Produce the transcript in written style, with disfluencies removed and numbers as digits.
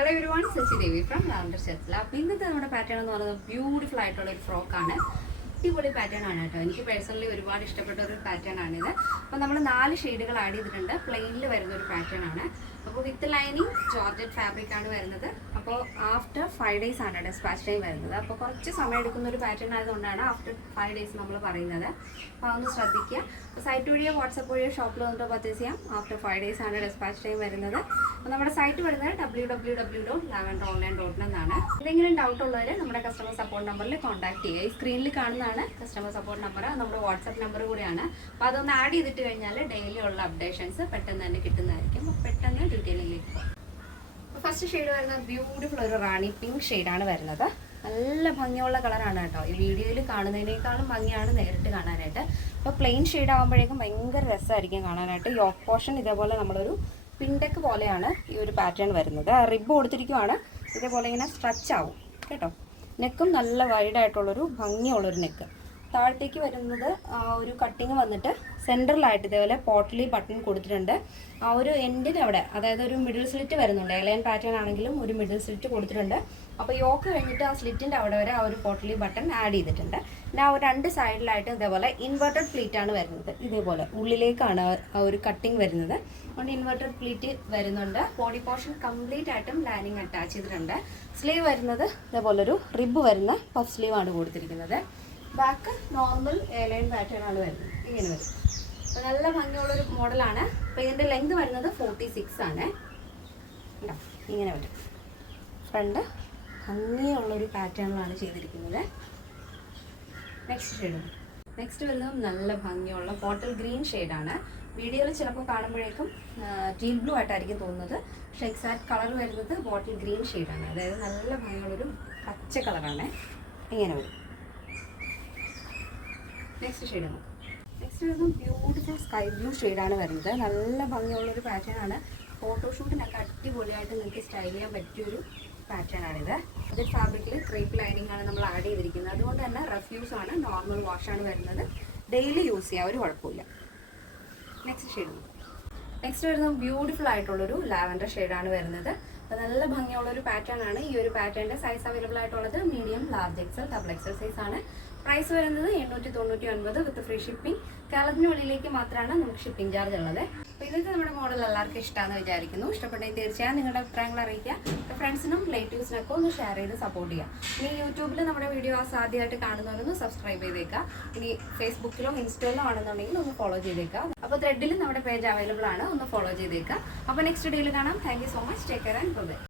Hello everyone, Sachi Devi from Lavender Shirts. അപ്പോൾ ഇന്നത്തെ നമ്മുടെ പാറ്റേൺ എന്ന് പറയുന്നത് ബ്യൂട്ടിഫുൾ ആയിട്ടുള്ള ഒരു ഫ്രോക്കാണ്. അടിപൊളി പാറ്റേൺ ആണ് കേട്ടോ. എനിക്ക് പേഴ്സണലി ഒരുപാട് ഇഷ്ടപ്പെട്ട ഒരു പാറ്റേൺ ആണിത്. അപ്പോൾ നമ്മൾ 4 ഷെയ്ഡുകൾ ആഡ് ചെയ്തിട്ടുണ്ട്. പ്ലെയിനിൽ വരുന്ന ഒരു പാറ്റേൺ ആണ്. അപ്പോൾ വിത്ത് ലൈനിങ് ജോർജറ്റ് ഫാബ്രിക് ആണ് വരുന്നത്. അപ്പോൾ ആഫ്റ്റർ 5 ഡേയ്സ് ആണ് ഡെസ്പാച്ച് ടൈം വരുന്നത്. അപ്പോൾ കുറച്ച് സമയം എടുക്കുന്ന ഒരു പാറ്റേൺ ആയതുകൊണ്ടാണ് ആഫ്റ്റർ 5 ഡേയ്സ് നമ്മൾ പറയുന്നത്. അപ്പോൾ അതൊന്ന് ശ്രദ്ധിക്കുക. സൈറ്റ് വഴിയോ വാട്സപ്പ് വഴിയോ ഷോപ്പിൽ വന്നിട്ട് പർച്ചേസ് ചെയ്യാം. ആഫ്റ്റർ 5 ഡേയ്സ് ആണ് ഡെസ്പാച്ച് ടൈം വരുന്നത്. അപ്പോൾ നമ്മുടെ സൈറ്റ് വരുന്നത് www.lavenderonline.in എന്നാണ്. എന്തെങ്കിലും ഡൗട്ട് ഉള്ളവർ നമ്മുടെ കസ്റ്റമർ സപ്പോർട്ട് നമ്പറിൽ കോൺടാക്ട് ചെയ്യുക. ഈ സ്ക്രീനിൽ കാണുന്നതാണ് കസ്റ്റമർ സപ്പോർട്ട് നമ്പർ. നമ്മുടെ വാട്സപ്പ് നമ്പർ കൂടിയാണ്. അപ്പോൾ അതൊന്ന് ആഡ് ചെയ്തിട്ട് കഴിഞ്ഞാൽ ഡെയിലി ഉള്ള അപ്ഡേഷൻസ് പെട്ടെന്ന് തന്നെ കിട്ടുന്നതായിരിക്കും. അപ്പോൾ പെട്ടെന്ന് ഡീറ്റെയിലിലേക്ക് പോകും. അപ്പോൾ ഫസ്റ്റ് ഷെയ്ഡ് വരുന്നത് ബ്യൂട്ടിഫുൾ ഒരു റാണി പിങ്ക് ഷെയ്ഡാണ് വരുന്നത്. നല്ല ഭംഗിയുള്ള കളറാണ് കേട്ടോ. ഈ വീഡിയോയിൽ കാണുന്നതിനേക്കാളും ഭംഗിയാണ് നേരിട്ട് കാണാനായിട്ട്. അപ്പോൾ പ്ലെയിൻ ഷെയ്ഡ് ആകുമ്പോഴേക്കും ഭയങ്കര രസമായിരിക്കും കാണാനായിട്ട്. യോക്ക് പോർഷൻ ഇതേപോലെ നമ്മളൊരു പിൻടെക്ക് പോലെയാണ് ഈ ഒരു പാറ്റേൺ വരുന്നത്. റിബ് കൊടുത്തിരിക്കുവാണ്. ഇതേപോലെ ഇങ്ങനെ സ്ട്രെച്ച് ആവും കേട്ടോ. നെക്കും നല്ല വൈഡായിട്ടുള്ളൊരു ഭംഗിയുള്ളൊരു നെക്ക്. താഴത്തേക്ക് വരുന്നത് ഒരു കട്ടിങ് വന്നിട്ട് സെൻറ്ററിലായിട്ട് ഇതേപോലെ പോട്ട്ലി ബട്ടൺ കൊടുത്തിട്ടുണ്ട്. ആ ഒരു എൻഡിന് അവിടെ, അതായത് ഒരു മിഡിൽ സ്ലിറ്റ് വരുന്നുണ്ട്. എലൈൻ പാറ്റേൺ ആണെങ്കിലും ഒരു മിഡിൽ സ്ലിറ്റ് കൊടുത്തിട്ടുണ്ട്. അപ്പോൾ യോക്ക് കഴിഞ്ഞിട്ട് ആ സ്ലിറ്റിൻ്റെ അവിടെ വരെ ആ ഒരു പോട്ട്ലി ബട്ടൺ ആഡ് ചെയ്തിട്ടുണ്ട്. പിന്നെ ആ ഒരു 2 സൈഡിലായിട്ട് ഇതേപോലെ ഇൻവെർട്ടഡ് പ്ലീറ്റ് ആണ് വരുന്നത്. ഇതേപോലെ ഉള്ളിലേക്കാണ് ആ ഒരു കട്ടിങ് വരുന്നത്. അതുകൊണ്ട് ഇൻവെർട്ടഡ് പ്ലീറ്റ് വരുന്നുണ്ട്. ബോഡി പോർഷൻ കംപ്ലീറ്റ് ആയിട്ടും ലൈനിങ് അറ്റാച്ച് ചെയ്തിട്ടുണ്ട്. സ്ലീവ് വരുന്നത് ഇതേപോലെ ഒരു റിബ് വരുന്ന പഫ് സ്ലീവ് ആണ് കൊടുത്തിരിക്കുന്നത്. ബാക്ക് നോർമൽ എലൈൻ പാറ്റേൺ ആണ് വരുന്നത്. ഇങ്ങനെ വരും. അപ്പോൾ നല്ല ഭംഗിയുള്ളൊരു മോഡലാണ്. അപ്പോൾ ഇതിൻ്റെ ലെങ്ത് വരുന്നത് 46 ആണ്. ഇങ്ങനെ വരും. ഫ്രണ്ട് ഭംഗിയുള്ളൊരു പാറ്റേണിലാണ് ചെയ്തിരിക്കുന്നത്. നെക്സ്റ്റ് വരുന്നത് നല്ല ഭംഗിയുള്ള ബോട്ടിൽ ഗ്രീൻ ഷെയ്ഡാണ്. വീഡിയോയിൽ ചിലപ്പോൾ കാണുമ്പോഴേക്കും ടീൽ ബ്ലൂ ആയിട്ടായിരിക്കും തോന്നുന്നത്. പക്ഷേ എക്സാക്ട് കളർ വരുന്നത് ബോട്ടിൽ ഗ്രീൻ ഷെയ്ഡാണ്. അതായത് നല്ല ഭംഗിയുള്ളൊരു പച്ച കളറാണ്. ഇങ്ങനെ വരും. നെക്സ്റ്റ് വരുന്നത് ബ്യൂട്ടിഫുൾ സ്കൈ ബ്ലൂ ഷെയ്ഡാണ് വരുന്നത്. നല്ല ഭംഗിയുള്ളൊരു പാറ്റേൺ ആണ്. ഫോട്ടോഷൂട്ടിനൊക്കെ അടിപൊളിയായിട്ട് നിങ്ങൾക്ക് സ്റ്റൈൽ ചെയ്യാൻ പറ്റിയൊരു പാറ്റേൺ ആണിത്. ഇത് ഫാബ്രിക്കിൽ ക്രേപ്പ് ലൈനിങ് ആണ് നമ്മൾ ആഡ് ചെയ്തിരിക്കുന്നത്. അതുകൊണ്ട് തന്നെ റഫ്യൂസ് ആണ്, നോർമൽ വാഷാണ് വരുന്നത്. ഡെയിലി യൂസ് ചെയ്യാം, ഒരു കുഴപ്പമില്ല. നെക്സ്റ്റ് വരുന്നത് ബ്യൂട്ടിഫുൾ ആയിട്ടുള്ളൊരു ലാവൻഡർ ഷെയ്ഡാണ് വരുന്നത്. അപ്പോൾ നല്ല ഭംഗിയുള്ളൊരു പാറ്റേൺ ആണ്. ഈ ഒരു പാറ്റേണിൻ്റെ സൈസ് അവൈലബിൾ ആയിട്ടുള്ളത് medium, large XL, double XL size ആണ്. പ്രൈസ് വരുന്നത് 899 വിത്ത് ഫ്രീ ഷിപ്പിംഗ്. കേരളത്തിന് വെളിയിലേക്ക് മാത്രമാണ് നമുക്ക് ഷിപ്പിംഗ് ചാർജ് ഉള്ളത്. അപ്പോൾ ഇന്നത്തെ നമ്മുടെ മോഡൽ എല്ലാവർക്കും ഇഷ്ടമാണെന്ന് വിചാരിക്കുന്നു. ഇഷ്ടപ്പെട്ടെങ്കിൽ തീർച്ചയായും നിങ്ങളുടെ അഭിപ്രായങ്ങൾ അറിയിക്കുക. ഫ്രണ്ട്സിനും റിലേറ്റീവ്സിനൊക്കെ ഒന്ന് ഷെയർ ചെയ്ത് സപ്പോർട്ട് ചെയ്യുക. ഇനി യൂട്യൂബിൽ നമ്മുടെ വീഡിയോസ് ആദ്യമായിട്ട് കാണുന്നവരൊന്ന് സബ്സ്ക്രൈബ് ചെയ്തേക്കുക. ഇനി ഫേസ്ബുക്കിലോ ഇൻസ്റ്റയിലോ ആണെന്നുണ്ടെങ്കിൽ ഒന്ന് ഫോളോ ചെയ്തേക്കുക. അപ്പോൾ ത്രെഡിലും നമ്മുടെ പേജ് അവൈലബിൾ ആണ്, ഒന്ന് ഫോളോ ചെയ്തേക്കുക. അപ്പോൾ നെക്സ്റ്റ് വീഡിയോയിൽ കാണാം. Thank you so much. Take care and by.